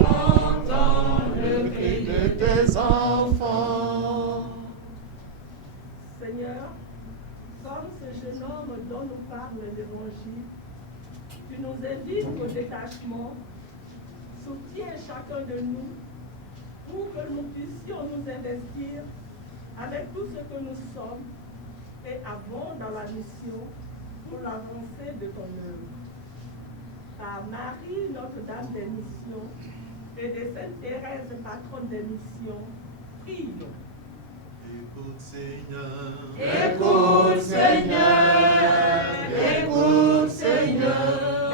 entends le cri de tes enfants. Seigneur, comme ce jeune homme dont nous parle l'Évangile, tu nous invites au détachement. Soutiens chacun de nous pour que nous puissions nous investir avec tout ce que nous sommes et avons dans la mission pour l'avancée de ton œuvre. Par Marie, Notre-Dame des Missions, et de Sainte Thérèse, patronne des missions, prions. Écoute Seigneur,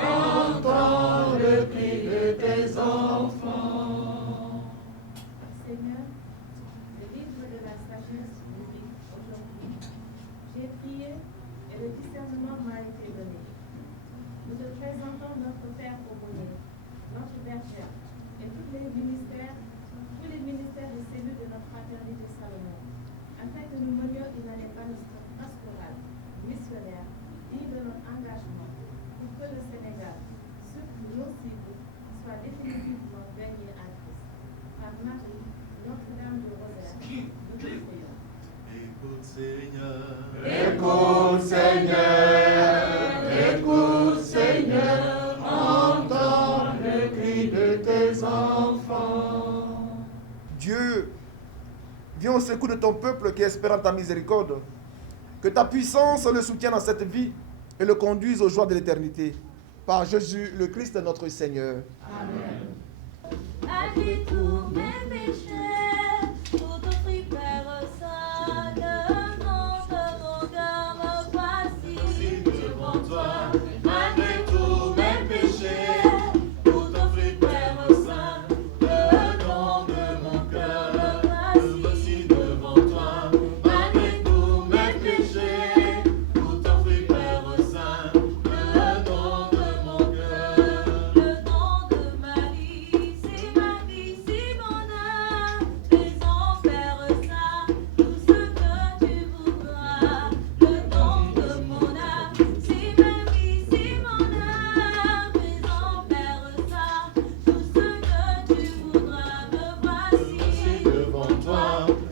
entends le cri de tes enfants. Seigneur, le livre de la sagesse nous dit aujourd'hui, j'ai prié et le discernement m'a été donné. Nous te présentons notre Père Aumônier, notre bergère et tous les ministères et cellules de notre fraternité Salomon, afin que nous menions une année pastorale, missionnaire, digne de notre engagement, pour que le Sénégal, surtout nos cibles, soit définitivement gagné à Christ. Par Marie, Notre-Dame du Rosaire, nous te prions. écoute Seigneur, entends le cri de tes enfants. Dieu, viens au secours de ton peuple qui espère en ta miséricorde. Que ta puissance le soutienne dans cette vie et le conduise aux joies de l'éternité. Par Jésus le Christ notre Seigneur. Allez tous mes péchés, pour t'offrir Père Saint, devant mon cœur me voici devant toi. Allez tous mes péchés, pour t'offrir Père Saint, devant mon cœur me voici devant toi. Allez tous mes péchés, pour t'offrir Père Saint, devant mon cœur, le nom de Marie, c'est ma vie, c'est mon âme, fais-en Père Saint, tout ce que tu voudras. Le nom de mon âme, c'est ma vie, c'est mon âme, fais-en Père Saint, tout ce que tu voudras. Me voici devant toi,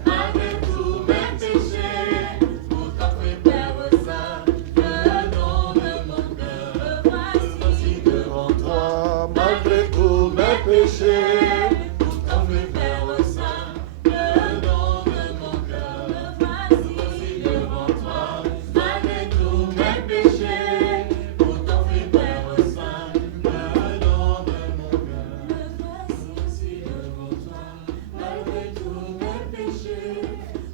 avec tous mes péchés, pour t'offrir Père Saint, le nom de mon cœur. Me voici devant toi, malgré tous mes péchés, pour t'offrir Père Saint, le nom de mon cœur. Me voici devant toi, malgré tous mes péchés, pour t'offrir Père Saint, le nom de mon cœur. Me voici devant toi, malgré tous mes péchés,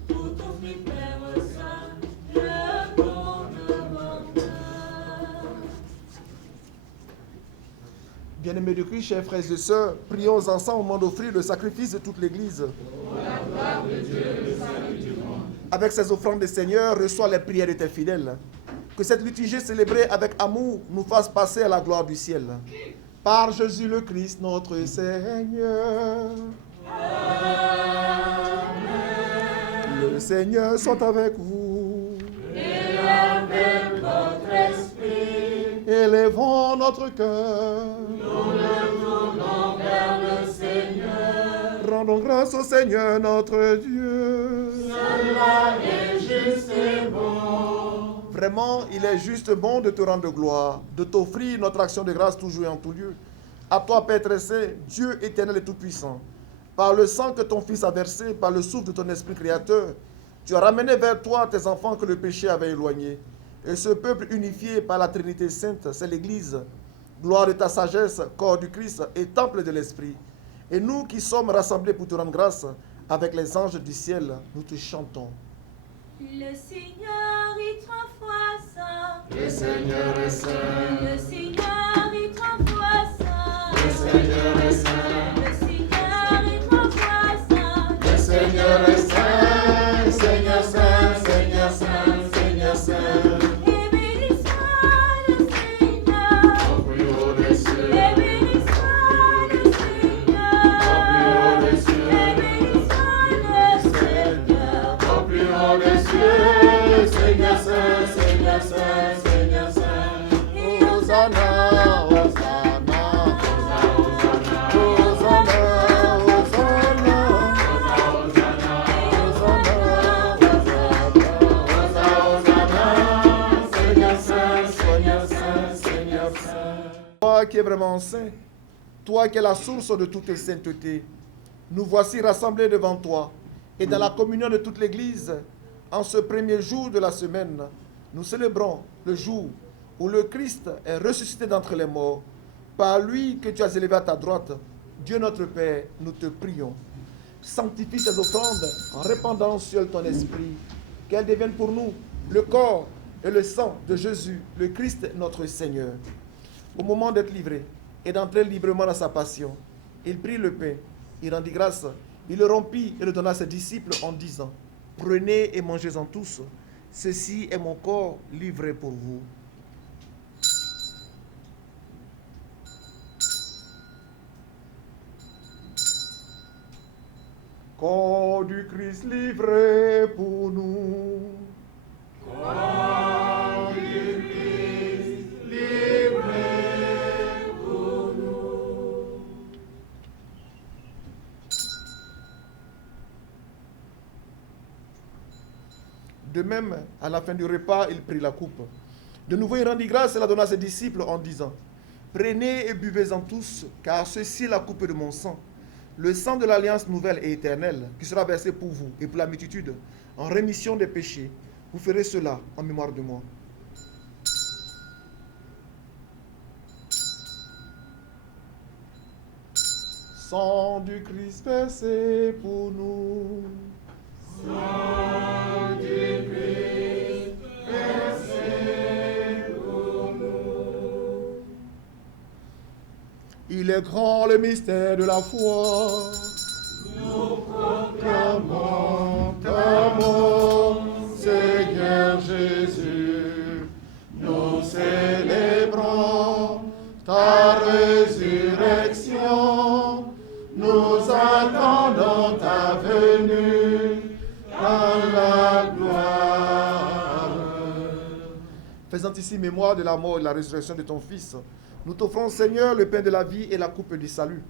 pour t'offrir Père Saint, le nom de mon cœur. Bien-aimés de Christ, chers frères et sœurs, prions ensemble au moment d'offrir le sacrifice de toute l'Église. Avec ces offrandes, Seigneur, reçois les prières de tes fidèles. Que cette liturgie célébrée avec amour nous fasse passer à la gloire du ciel. Par Jésus le Christ, notre Seigneur. Le Seigneur soit avec vous. Et avec votre esprit, Élevons notre cœur. nous le tournons vers le Seigneur. Rendons grâce au Seigneur notre Dieu. Cela est juste et bon. Vraiment, il est juste bon de te rendre gloire, de t'offrir notre action de grâce toujours et en tout lieu. À toi, Père très saint, Dieu éternel et tout-puissant, par le sang que ton Fils a versé, par le souffle de ton Esprit Créateur, tu as ramené vers toi tes enfants que le péché avait éloignés. Et ce peuple unifié par la Trinité Sainte, c'est l'Église, gloire de ta sagesse, corps du Christ et temple de l'Esprit. Et nous qui sommes rassemblés pour te rendre grâce, avec les anges du ciel, nous te chantons. Le Seigneur est trois fois saint. le Seigneur est saint, Le Seigneur est trois fois saint. le Seigneur est saint, Le Seigneur est trois fois saint. le Seigneur est saint, Seigneur saint, Seigneur saint, Seigneur saint. Et béni soit le Seigneur. Au plus haut des cieux, Et béni soit le Seigneur. au plus haut des cieux, Et béni soit le Seigneur. au es vraiment saint, toi qui es la source de toute sainteté, nous voici rassemblés devant toi et dans la communion de toute l'Église, en ce premier jour de la semaine, nous célébrons le jour où le Christ est ressuscité d'entre les morts. Par lui que tu as élevé à ta droite, Dieu notre Père, nous te prions. Sanctifie ces offrandes en répandant sur ton esprit, qu'elles deviennent pour nous le corps et le sang de Jésus, le Christ notre Seigneur. Au moment d'être livré et d'entrer librement dans sa passion, il prit le pain, il rendit grâce, il le rompit et le donna à ses disciples en disant, « Prenez et mangez-en tous, ceci est mon corps livré pour vous. » Corps du Christ livré pour nous. Corps du Christ livré pour nous. De même, à la fin du repas, il prit la coupe. De nouveau, il rendit grâce et la donna à ses disciples en disant, « Prenez et buvez-en tous, car ceci est la coupe de mon sang, le sang de l'alliance nouvelle et éternelle, qui sera versé pour vous et pour la multitude, en rémission des péchés. Vous ferez cela en mémoire de moi. » Sang du Christ versé pour nous. Sang du Christ versé pour nous. Il est grand le mystère de la foi. Nous proclamons ta mort, Seigneur Jésus. Nous célébrons ta résurrection. Nous attendons ta venue dans la gloire. Faisant ici mémoire de la mort et de la résurrection de ton Fils, nous t'offrons, Seigneur, le pain de la vie et la coupe du salut.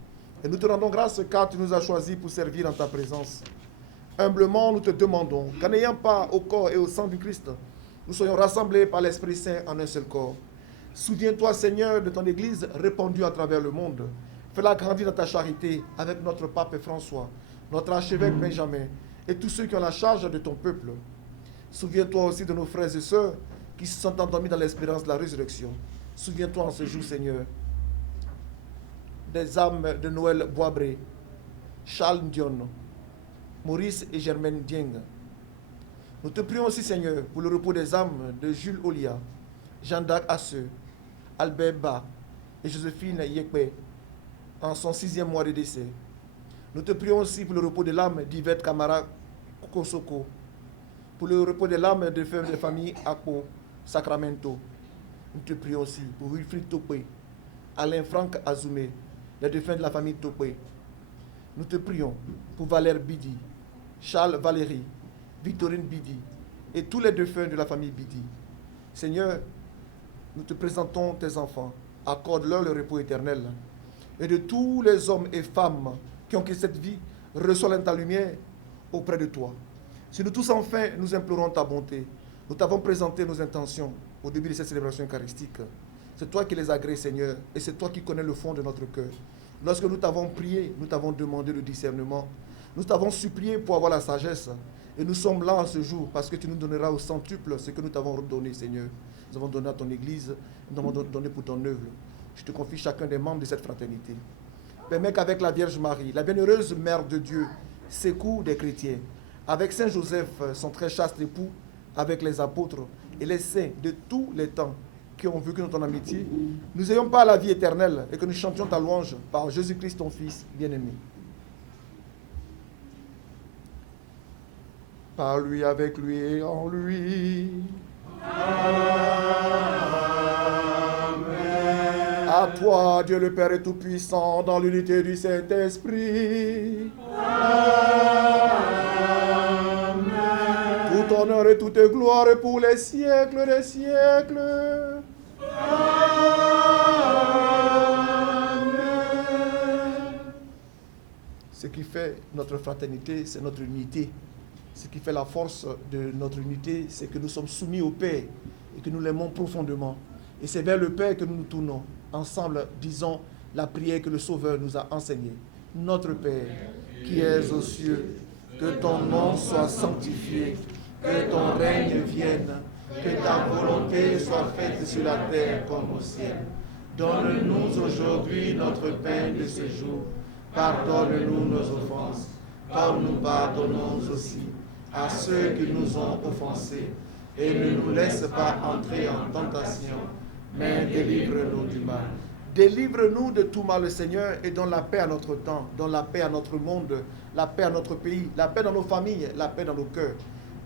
Et nous te rendons grâce car tu nous as choisis pour servir en ta présence. Humblement, nous te demandons qu'en n'ayant pas au corps et au sang du Christ, nous soyons rassemblés par l'Esprit Saint en un seul corps. Souviens-toi, Seigneur, de ton Église répandue à travers le monde. Fais-la grandir dans ta charité avec notre pape François, notre archevêque Benjamin et tous ceux qui ont la charge de ton peuple. Souviens-toi aussi de nos frères et sœurs qui se sont endormis dans l'espérance de la résurrection. Souviens-toi en ce jour, Seigneur, des âmes de Noël Boisbré, Charles Ndion, Maurice et Germaine Dieng. Nous te prions aussi, Seigneur, pour le repos des âmes de Jules Olia, Jean-Jacques Asseux, Albert Ba et Joséphine Yekpe, en son 6e mois de décès. Nous te prions aussi pour le repos de l'âme d'Yvette Kamara Kosoko, pour le repos de l'âme de femmes de famille Akpo Sacramento. Nous te prions aussi pour Wilfried Topé, Alain Franck Azoumé, les défunts de la famille Topé. Nous te prions pour Valère Bidi, Charles Valéry, Victorine Bidi et tous les défunts de la famille Bidi. Seigneur, nous te présentons tes enfants. Accorde-leur le repos éternel. Et de tous les hommes et femmes qui ont quitté cette vie, reçois ta lumière auprès de toi. Si nous tous enfin, nous implorons ta bonté, nous t'avons présenté nos intentions au début de cette célébration eucharistique. C'est toi qui les agrées, Seigneur, et c'est toi qui connais le fond de notre cœur. Lorsque nous t'avons prié, nous t'avons demandé le discernement. Nous t'avons supplié pour avoir la sagesse. Et nous sommes là en ce jour parce que tu nous donneras au centuple ce que nous t'avons donné, Seigneur. Nous avons donné à ton Église, nous avons donné pour ton œuvre. Je te confie chacun des membres de cette fraternité. Permets qu'avec la Vierge Marie, la bienheureuse Mère de Dieu, secours des chrétiens, avec Saint Joseph, son très chaste époux, avec les apôtres et les saints de tous les temps qui ont vécu dans ton amitié, nous ayons pas la vie éternelle et que nous chantions ta louange par Jésus-Christ, ton Fils bien-aimé. Par lui, avec lui et en lui. Amen. À toi, Dieu le Père et Tout-Puissant, dans l'unité du Saint-Esprit. Amen. Tout honneur et toute gloire pour les siècles des siècles. Amen. Ce qui fait notre fraternité, c'est notre unité. Ce qui fait la force de notre unité, c'est que nous sommes soumis au Père et que nous l'aimons profondément. Et c'est vers le Père que nous nous tournons. Ensemble, disons la prière que le Sauveur nous a enseignée. Notre Père, qui es aux cieux, que ton nom soit sanctifié, que ton règne vienne, que ta volonté soit faite sur la terre comme au ciel. Donne-nous aujourd'hui notre pain de ce jour. Pardonne-nous nos offenses, comme nous pardonnons aussi à ceux qui nous ont offensés. Et ne nous laisse pas entrer en tentation, mais délivre-nous du mal. Délivre-nous de tout mal, Seigneur, et donne la paix à notre temps, donne la paix à notre monde, la paix à notre pays, la paix dans nos familles, la paix dans nos cœurs.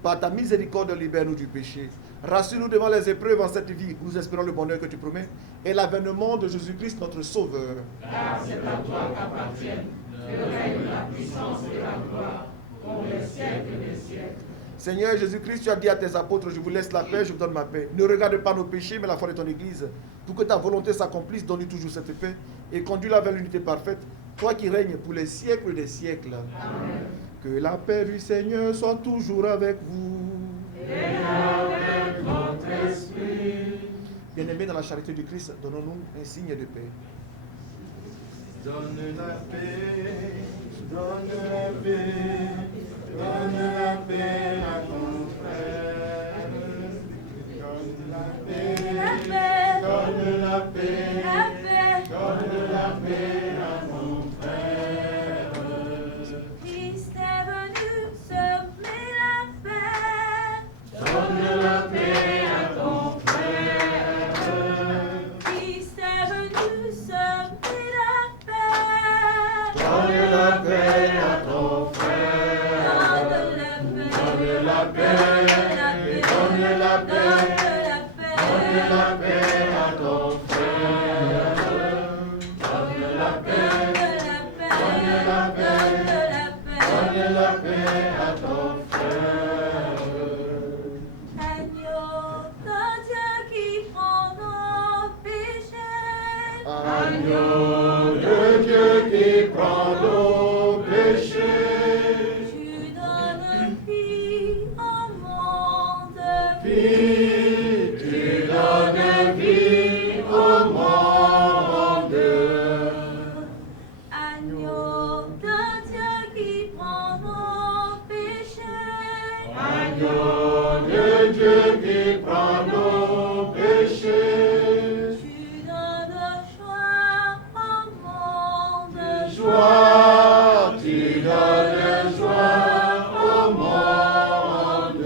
Par ta miséricorde, libère-nous du péché. Rassure-nous devant les épreuves en cette vie. Nous espérons le bonheur que tu promets et l'avènement de Jésus-Christ, notre Sauveur. Car c'est à toi qu'appartiennent le règne, la puissance et la gloire, pour les siècles des siècles. Seigneur Jésus-Christ, tu as dit à tes apôtres, je vous laisse la paix, je vous donne ma paix. Ne regarde pas nos péchés, mais la foi de ton Église. Pour que ta volonté s'accomplisse, donne-lui toujours cette paix et conduis-la vers l'unité parfaite. Toi qui règnes pour les siècles des siècles. Amen. Que la paix du Seigneur soit toujours avec vous. Et avec votre esprit. Bien-aimés dans la charité du Christ, donnons-nous un signe de paix. Donne la paix, donne la paix, donne la paix à ton frère. Donne la paix, donne la paix, donne la paix à mon frère. Christ est venu semer la paix. Donne la paix à ton frère. Christ est venu semer la paix. Donne la paix à ton frère. Donne la paix. Donne la paix. Donne la paix. Donne la paix à ton frère. Donne la paix. Donne la paix. Donne la paix à ton frère. Agneau de Dieu qui prend nos péchés. Agneau de Dieu qui prend nos péchés. Tu donnes vie au monde. Vie, tu donnes vie au monde. Agneau de Dieu qui prend nos péchés. Agneau de Dieu qui prend nos péchés. Tu donnes joie au monde. Joie, tu donnes joie au monde.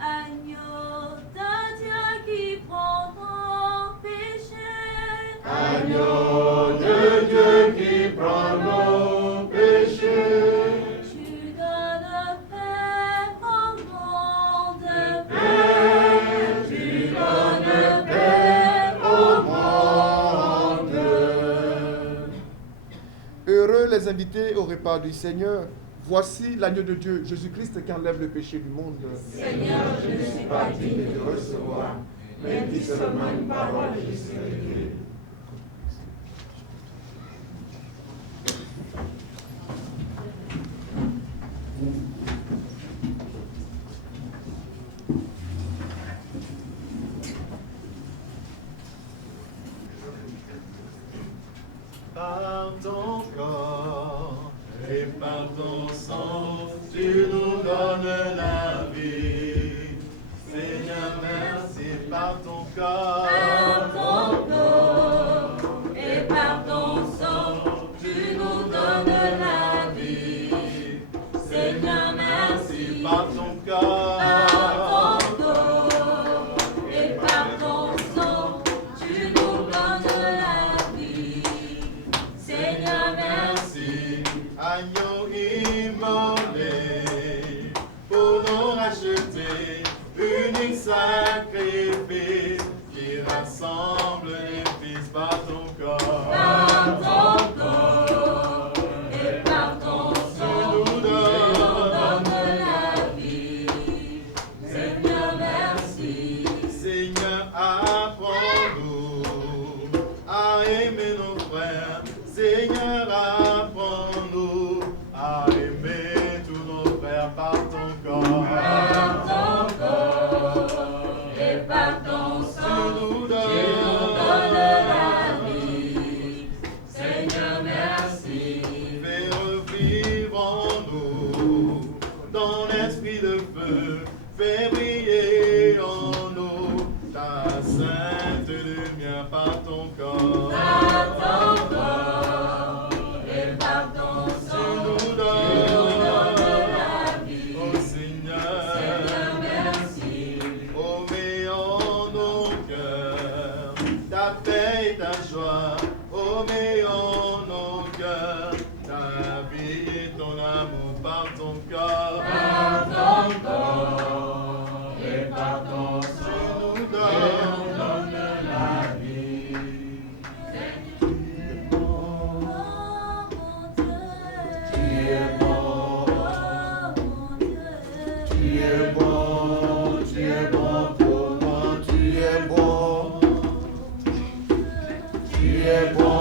Agneau de Dieu qui prend nos péchés. Agneau de Dieu qui prend nos péchés. Tu donnes paix au monde. Paix, tu donnes paix au monde. Heureux les invités au repas du Seigneur. Voici l'agneau de Dieu, Jésus-Christ, qui enlève le péché du monde. Seigneur, je ne suis pas digne de recevoir, mais dis seulement une parole et je serai guéri. Par ton corps et par ton sang, tu nous donnes la vie. Seigneur, merci par ton corps. Par ton corps et par ton sang, tu nous donnes la vie. Seigneur, merci. Par ton corps. Par ton corps et par ton sang, tu nous donnes la vie. Seigneur, merci. Agneau immolé pour nous racheter, unique sacrifice qui rassemble les fils par ton corps. Par ton corps et par ton sang, Tu nous tu nous donnes donnes la vie. Seigneur, merci. Seigneur, apprends-nous à aimer nos frères. Seigneur, apprends-nous à aimer par ton corps et par ton sang, tu nous donnes la vie. Tu es bon, tu es bon, tu es bon pour moi, tu es bon, tu es bon.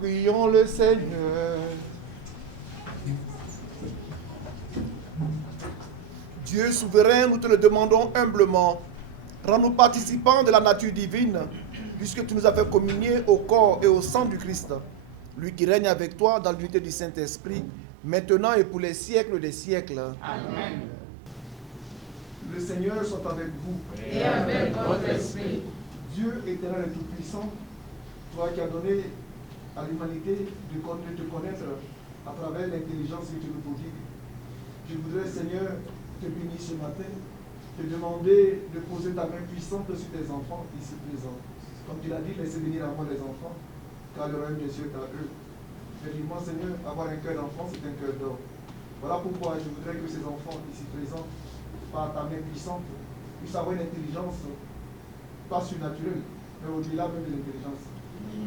Prions le Seigneur. Dieu souverain, nous te le demandons humblement. Rends-nous participants de la nature divine, puisque tu nous as fait communier au corps et au sang du Christ. Lui qui règne avec toi dans l'unité du Saint-Esprit, maintenant et pour les siècles des siècles. Amen. Le Seigneur soit avec vous. Et avec votre esprit. Dieu éternel et tout-puissant, toi qui as donné à l'humanité de te connaître à travers l'intelligence que tu nous prodigues. Je voudrais, Seigneur, te bénir ce matin, te demander de poser ta main puissante sur tes enfants ici présents. Comme tu l'as dit, laissez venir à moi les enfants, car le royaume des cieux est à eux. Mais dis-moi, Seigneur, avoir un cœur d'enfant, c'est un cœur d'or. Voilà pourquoi je voudrais que ces enfants ici présents, par ta main puissante, puissent avoir une intelligence, pas surnaturelle, mais au-delà même de l'intelligence,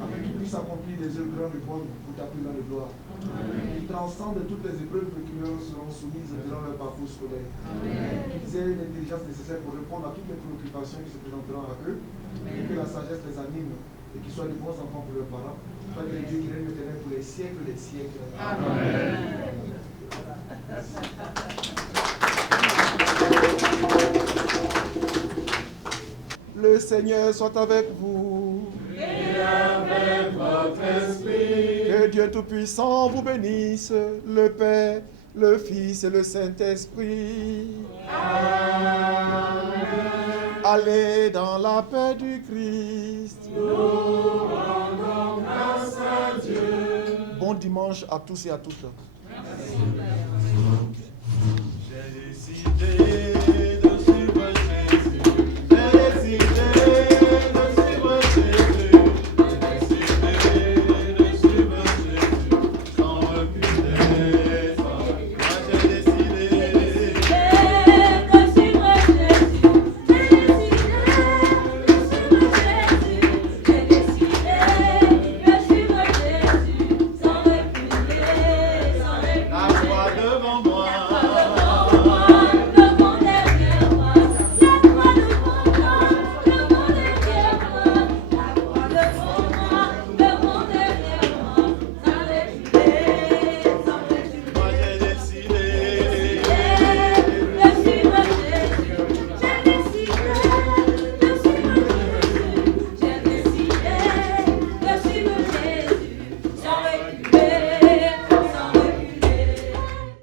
afin qu'ils puissent accomplir des œuvres grandes et bonnes pour ta plus grande gloire. Qu'ils transcendent toutes les épreuves qui leur seront soumises durant leur parcours scolaire. Qu'ils aient l'intelligence nécessaire pour répondre à toutes les préoccupations qui se présenteront à eux, et que la sagesse les anime, et qu'ils soient de bons enfants pour leurs parents. Toi qui es Dieu qui règne éternel pour les siècles des siècles. Amen. Le Seigneur soit avec vous. Et avec votre esprit. Que Dieu Tout-Puissant vous bénisse, le Père, le Fils et le Saint-Esprit. Amen. Allez dans la paix du Christ. Nous rendons grâce à Dieu. Bon dimanche à tous et à toutes. J'ai décidé